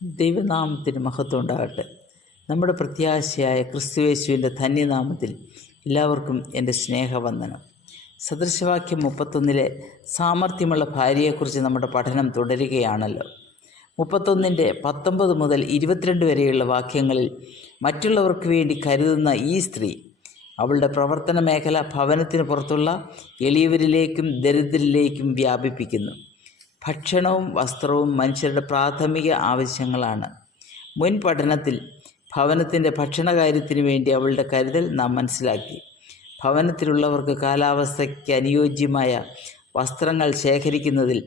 ദൈവനാമത്തിന് മഹത്വം ഉണ്ടാകട്ടെ. നമ്മുടെ പ്രത്യാശയായ ക്രിസ്തുയേശുവിൻ്റെ ധന്യനാമത്തിൽ എല്ലാവർക്കും എൻ്റെ സ്നേഹവന്ദനം. സദൃശവാക്യം 31 സാമർഥ്യമുള്ള ഭാര്യയെക്കുറിച്ച് നമ്മുടെ പഠനം തുടരുകയാണല്ലോ. 31-19 മുതൽ 22 വരെയുള്ള വാക്യങ്ങളിൽ മറ്റുള്ളവർക്ക് വേണ്ടി കരുതുന്ന ഈ സ്ത്രീ അവളുടെ പ്രവർത്തന മേഖല ഭവനത്തിന് പുറത്തുള്ള എളിയവരിലേക്കും ദരിദ്രരിലേക്കും വ്യാപിപ്പിക്കുന്നു. ഭക്ഷണവും വസ്ത്രവും മനുഷ്യരുടെ പ്രാഥമിക ആവശ്യങ്ങളാണ്. മുൻ പഠനത്തിൽ ഭവനത്തിൻ്റെ ഭക്ഷണകാര്യത്തിന് വേണ്ടി അവളുടെ കരുതൽ നാം മനസ്സിലാക്കി. ഭവനത്തിലുള്ളവർക്ക് കാലാവസ്ഥയ്ക്ക് അനുയോജ്യമായ വസ്ത്രങ്ങൾ ശേഖരിക്കുന്നതിൽ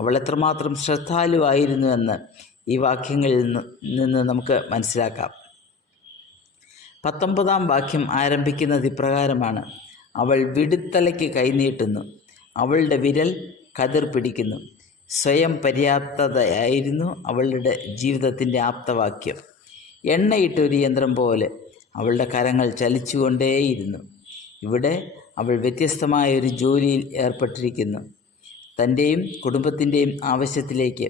അവൾ എത്രമാത്രം ശ്രദ്ധാലുവായിരുന്നുവെന്ന് ഈ വാക്യങ്ങളിൽ നിന്ന് നമുക്ക് മനസ്സിലാക്കാം. 19-ാം വാക്യം ആരംഭിക്കുന്നത് ഇപ്രകാരമാണ്: അവൾ വിടുത്തലയ്ക്ക് കൈനീട്ടുന്നു, അവളുടെ വിരൽ കതിർ പിടിക്കുന്നു. സ്വയം പര്യാപ്തതയായിരുന്നു അവളുടെ ജീവിതത്തിൻ്റെ ആപ്തവാക്യം. എണ്ണയിട്ട ഒരു യന്ത്രം പോലെ അവളുടെ കരങ്ങൾ ചലിച്ചുകൊണ്ടേയിരുന്നു. ഇവിടെ അവൾ വ്യത്യസ്തമായ ഒരു ജോലിയിൽ ഏർപ്പെട്ടിരിക്കുന്നു. തൻ്റെയും കുടുംബത്തിൻ്റെയും ആവശ്യത്തിലേക്ക്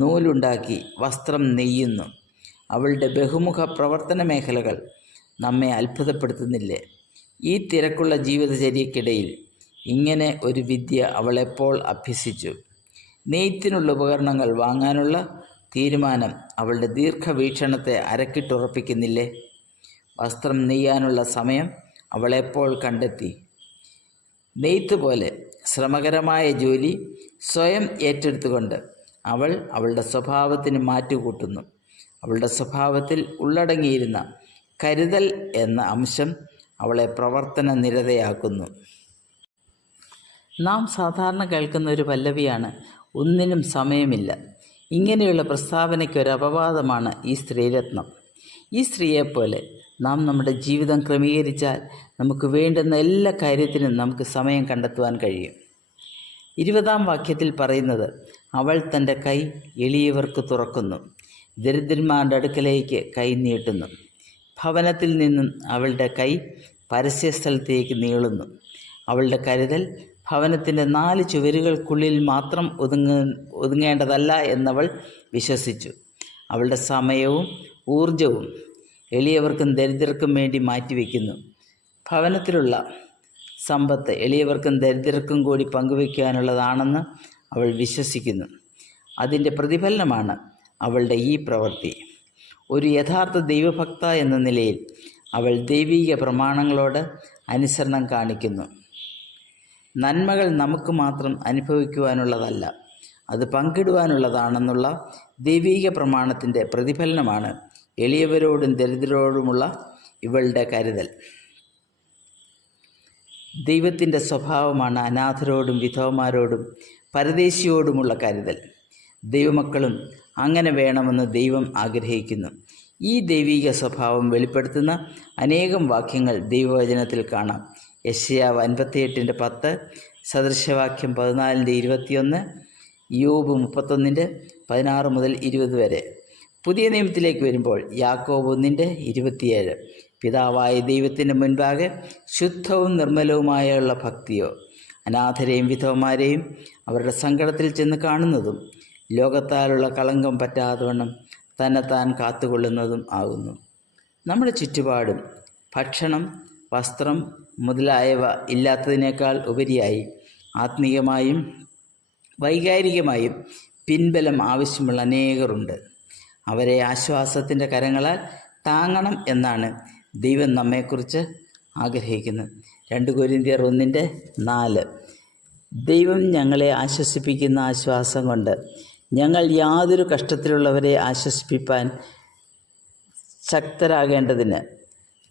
നൂലുണ്ടാക്കി വസ്ത്രം നെയ്യുന്നു. അവളുടെ ബഹുമുഖ പ്രവർത്തന മേഖലകൾ നമ്മെ അത്ഭുതപ്പെടുത്തുന്നില്ലേ? ഈ തിരക്കുള്ള ജീവിതചര്യക്കിടയിൽ ഇങ്ങനെ ഒരു വിദ്യ അവളെപ്പോൾ അഭ്യസിച്ചു? നെയ്ത്തിനുള്ള ഉപകരണങ്ങൾ വാങ്ങാനുള്ള തീരുമാനം അവളുടെ ദീർഘവീക്ഷണത്തെ അരക്കിട്ടുറപ്പിക്കുന്നില്ലേ? വസ്ത്രം നെയ്യാനുള്ള സമയം അവളെപ്പോൾ കണ്ടെത്തി? നെയ്ത്ത് പോലെ ശ്രമകരമായ ജോലി സ്വയം ഏറ്റെടുത്തുകൊണ്ട് അവൾ അവളുടെ സ്വഭാവത്തിന് മാറ്റുകൂട്ടുന്നു. അവളുടെ സ്വഭാവത്തിൽ ഉള്ളടങ്ങിയിരുന്ന കരുതൽ എന്ന അംശം അവളെ പ്രവർത്തന നിരതയാക്കുന്നു. നാം സാധാരണ കേൾക്കുന്ന ഒരു പല്ലവിയാണ്: ഒന്നിനും സമയമില്ല. ഇങ്ങനെയുള്ള പ്രസ്താവനയ്ക്ക് ഒരു അപവാദമാണ് ഈ സ്ത്രീരത്നം. ഈ സ്ത്രീയെപ്പോലെ നാം നമ്മുടെ ജീവിതം ക്രമീകരിച്ചാൽ നമുക്ക് വേണ്ടുന്ന എല്ലാ കാര്യത്തിനും നമുക്ക് സമയം കണ്ടെത്തുവാൻ കഴിയും. 20-ാം വാക്യത്തിൽ പറയുന്നത്: അവൾ തൻ്റെ കൈ എളിയവർക്ക് തുറക്കുന്നു, ദരിദ്രന്മാരുടെ അടുക്കലേക്ക് കൈ നീട്ടുന്നു. ഭവനത്തിൽ നിന്നും അവളുടെ കൈ പരസ്യസ്ഥലത്തേക്ക് നീളുന്നു. അവളുടെ കരുതൽ ഭവനത്തിൻ്റെ 4 ചുവരുകൾക്കുള്ളിൽ മാത്രം ഒതുങ്ങേണ്ടതല്ല എന്നവൾ വിശ്വസിച്ചു. അവളുടെ സമയവും ഊർജവും എളിയവർക്കും ദരിദ്രർക്കും വേണ്ടി മാറ്റിവെക്കുന്നു. ഭവനത്തിലുള്ള സമ്പത്ത് എളിയവർക്കും ദരിദ്രർക്കും കൂടി പങ്കുവയ്ക്കാനുള്ളതാണെന്ന് അവൾ വിശ്വസിക്കുന്നു. അതിൻ്റെ പ്രതിഫലനമാണ് അവളുടെ ഈ പ്രവൃത്തി. ഒരു യഥാർത്ഥ ദൈവഭക്ത എന്ന നിലയിൽ അവൾ ദൈവിക പ്രമാണങ്ങളോട് അനുസരണം കാണിക്കുന്നു. നന്മകൾ നമുക്ക് മാത്രം അനുഭവിക്കുവാനുള്ളതല്ല, അത് പങ്കിടുവാനുള്ളതാണെന്നുള്ള ദൈവിക പ്രമാണത്തിൻ്റെ പ്രതിഫലനമാണ് എളിയവരോടും ദരിദ്രരോടുമുള്ള ഇവളുടെ കരുതൽ. ദൈവത്തിൻ്റെ സ്വഭാവമാണ് അനാഥരോടും വിധവമാരോടും പരദേശിയോടുമുള്ള കരുതൽ. ദൈവമക്കളും അങ്ങനെ വേണമെന്ന് ദൈവം ആഗ്രഹിക്കുന്നു. ഈ ദൈവിക സ്വഭാവം വെളിപ്പെടുത്തുന്ന അനേകം വാക്യങ്ങൾ ദൈവവചനത്തിൽ കാണാം. യെശയ്യാവ് 58:10, സദൃശവാക്യം 14:21, യോബ് 31:16 മുതൽ 20 വരെ. പുതിയ നിയമത്തിലേക്ക് വരുമ്പോൾ യാക്കോബ് 1:27, പിതാവായ ദൈവത്തിൻ്റെ മുൻപാകെ ശുദ്ധവും നിർമ്മലവുമായുള്ള ഭക്തിയോ അനാഥരെയും വിധവമാരെയും അവരുടെ സങ്കടത്തിൽ ചെന്ന് കാണുന്നതും ലോകത്താലുള്ള കളങ്കം പറ്റാത്തവണ്ണം തന്നെത്താൻ കാത്തുകൊള്ളുന്നതും ആകുന്നു. നമ്മുടെ ചുറ്റുപാടും ഭക്ഷണം, വസ്ത്രം മുതലായവ ഇല്ലാത്തതിനേക്കാൾ ഉപരിയായി ആത്മീയമായും വൈകാരികമായും പിൻബലം ആവശ്യമുള്ള അനേകരുണ്ട്. അവരെ ആശ്വാസത്തിൻ്റെ കരങ്ങളാൽ താങ്ങണം എന്നാണ് ദൈവം നമ്മെക്കുറിച്ച് ആഗ്രഹിക്കുന്നത്. 2 കൊരിന്ത്യർ 1:4. ദൈവം ഞങ്ങളെ ആശ്വസിപ്പിക്കുന്ന ആശ്വാസം കൊണ്ട് ഞങ്ങൾ യാതൊരു കഷ്ടത്തിലുള്ളവരെ ആശ്വസിപ്പിപ്പാൻ ശക്തരാകേണ്ടതിന്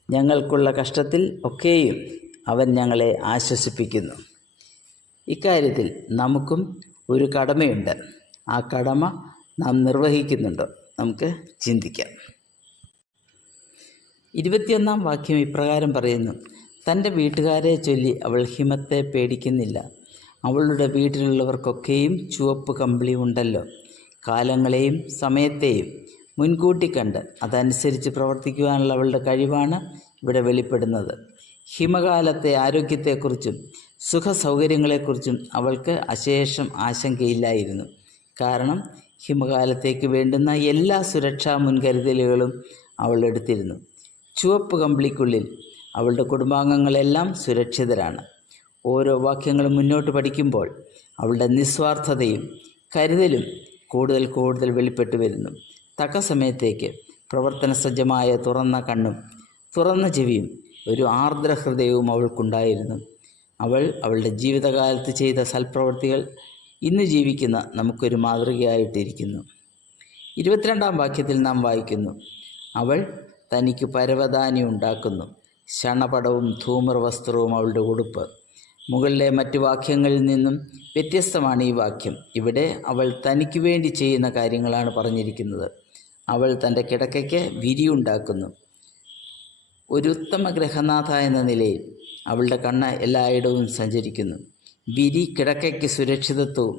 ഞങ്ങൾക്കുള്ള കഷ്ടത്തിൽ ഒക്കെയും അവൻ ഞങ്ങളെ ആശ്വസിപ്പിക്കുന്നു. ഇക്കാര്യത്തിൽ നമുക്കും ഒരു കടമയുണ്ട്. ആ കടമ നാം നിർവഹിക്കുന്നുണ്ടോ? നമുക്ക് ചിന്തിക്കാം. 21-ാം വാക്യം ഇപ്രകാരം പറയുന്നു: തൻ്റെ വീട്ടുകാരെ ചൊല്ലി അവൾ ഹിമത്തെ പേടിക്കുന്നില്ല. അവളുടെ വീട്ടിലുള്ളവർക്കൊക്കെയും ചുവപ്പ് കമ്പിളി ഉണ്ടല്ലോ. കാലങ്ങളെയും സമയത്തെയും മുൻകൂട്ടി കണ്ട് അതനുസരിച്ച് പ്രവർത്തിക്കുവാനുള്ള അവളുടെ കഴിവാണ് ഇവിടെ വെളിപ്പെടുന്നത്. ഹിമകാലത്തെ ആരോഗ്യത്തെക്കുറിച്ചും സുഖസൗകര്യങ്ങളെക്കുറിച്ചും അവൾക്ക് അശേഷം ആശങ്കയില്ലായിരുന്നു. കാരണം ഹിമകാലത്തേക്ക് വേണ്ടുന്ന എല്ലാ സുരക്ഷാ മുൻകരുതലുകളും അവൾ എടുത്തിരുന്നു. ചുവപ്പ് കമ്പിളിക്കുള്ളിൽ അവളുടെ കുടുംബാംഗങ്ങളെല്ലാം സുരക്ഷിതരാണ്. ഓരോ വാക്യങ്ങളും മുന്നോട്ട് പഠിക്കുമ്പോൾ അവളുടെ നിസ്വാർത്ഥതയും കരുതലും കൂടുതൽ കൂടുതൽ വെളിപ്പെട്ടു വരുന്നു. തക്ക സമയത്തേക്ക് പ്രവർത്തന സജ്ജമായ തുറന്ന കണ്ണും തുറന്ന ചെവിയും ഒരു ആർദ്ര ഹൃദയവും അവൾക്കുണ്ടായിരുന്നു. അവൾ അവളുടെ ജീവിതകാലത്ത് ചെയ്ത സൽപ്രവൃത്തികൾ ഇന്ന് ജീവിക്കുന്ന നമുക്കൊരു മാതൃകയായിട്ടിരിക്കുന്നു. 22-ാം വാക്യത്തിൽ നാം വായിക്കുന്നു, അവൾ തനിക്ക് പരവതാനി ഉണ്ടാക്കുന്നു, ശണപടവും ധൂമ്രവസ്ത്രവും അവളുടെ ഉടുപ്പ്. മുകളിലെ മറ്റു വാക്യങ്ങളിൽ നിന്നും വ്യത്യസ്തമാണ് ഈ വാക്യം. ഇവിടെ അവൾ തനിക്ക് വേണ്ടി ചെയ്യുന്ന കാര്യങ്ങളാണ് പറഞ്ഞിരിക്കുന്നത്. അവൾ തൻ്റെ കിടക്കയ്ക്ക് വിരിയുണ്ടാക്കുന്നു. ഒരു ഉത്തമ ഗൃഹനാഥ എന്ന നിലയിൽ അവളുടെ കണ്ണ് എല്ലായിടവും സഞ്ചരിക്കുന്നു. വിരി കിടക്കയ്ക്ക് സുരക്ഷിതത്വവും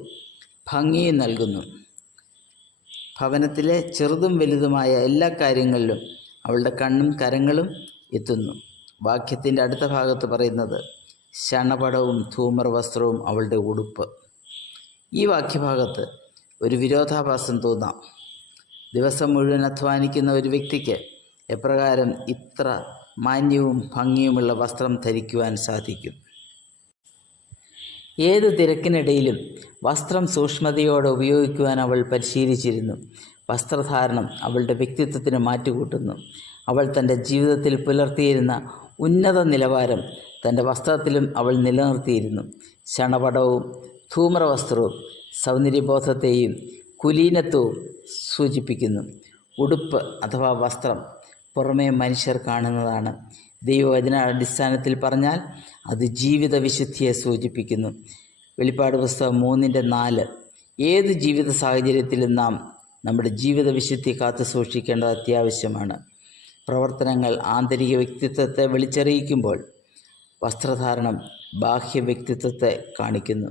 ഭംഗിയും നൽകുന്നു. ഭവനത്തിലെ ചെറുതും വലുതുമായ എല്ലാ കാര്യങ്ങളിലും അവളുടെ കണ്ണും കരങ്ങളും എത്തുന്നു. വാക്യത്തിൻ്റെ അടുത്ത ഭാഗത്ത് പറയുന്നത് ശണപടവും ധൂമ്രവസ്ത്രവും അവളുടെ ഉടുപ്പ്. ഈ വാക്യഭാഗത്ത് ഒരു വിരോധാഭാസം തോന്നാം. ദിവസം മുഴുവൻ അധ്വാനിക്കുന്ന ഒരു വ്യക്തിക്ക് എപ്രകാരം ഇത്ര മാന്യവും ഭംഗിയുമുള്ള വസ്ത്രം ധരിക്കുവാൻ സാധിക്കും? ഏത് തിരക്കിനിടയിലും വസ്ത്രം സൂക്ഷ്മതയോടെ ഉപയോഗിക്കുവാൻ അവൾ പരിശീലിച്ചിരുന്നു. വസ്ത്രധാരണം അവളുടെ വ്യക്തിത്വത്തിന് മാറ്റുകൂട്ടുന്നു. അവൾ തൻ്റെ ജീവിതത്തിൽ പുലർത്തിയിരുന്ന ഉന്നത നിലവാരം തൻ്റെ വസ്ത്രത്തിലും അവൾ നിലനിർത്തിയിരുന്നു. ശണപടവും ധൂമ്രവസ്ത്രവും സൗന്ദര്യബോധത്തെയും കുലീനത്വവും സൂചിപ്പിക്കുന്നു. ഉടുപ്പ് അഥവാ വസ്ത്രം പുറമേ മനുഷ്യർ കാണുന്നതാണ്. ദൈവവചന അടിസ്ഥാനത്തിൽ പറഞ്ഞാൽ അത് ജീവിത വിശുദ്ധിയെ സൂചിപ്പിക്കുന്നു. വെളിപ്പാട് പുസ്തകം 3:4. ഏത് ജീവിത സാഹചര്യത്തിലും നാം നമ്മുടെ ജീവിത വിശുദ്ധി കാത്തു സൂക്ഷിക്കേണ്ടത് അത്യാവശ്യമാണ്. പ്രവർത്തനങ്ങൾ ആന്തരിക വ്യക്തിത്വത്തെ വിളിച്ചറിയിക്കുമ്പോൾ വസ്ത്രധാരണം ബാഹ്യ വ്യക്തിത്വത്തെ കാണിക്കുന്നു.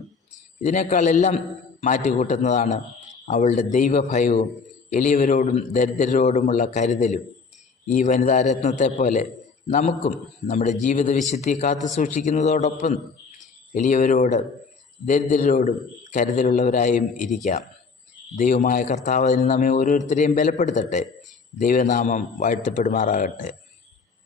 ഇതിനേക്കാളെല്ലാം മാറ്റുകൂട്ടുന്നതാണ് അവളുടെ ദൈവഭയവും എളിയവരോടും ദരിദ്രരോടുമുള്ള കരുതലും. ഈ വനിതാരത്നത്തെ പോലെ നമുക്കും നമ്മുടെ ജീവിത വിശുദ്ധി കാത്തു സൂക്ഷിക്കുന്നതോടൊപ്പം എളിയവരോട് ദരിദ്രരോടും കരുതലുള്ളവരായും ഇരിക്കാം. ദൈവമായ കർത്താവ് നമ്മെ ഓരോരുത്തരെയും ബലപ്പെടുത്തട്ടെ. ദൈവനാമം വാഴ്ത്തപ്പെടുമാറാകട്ടെ.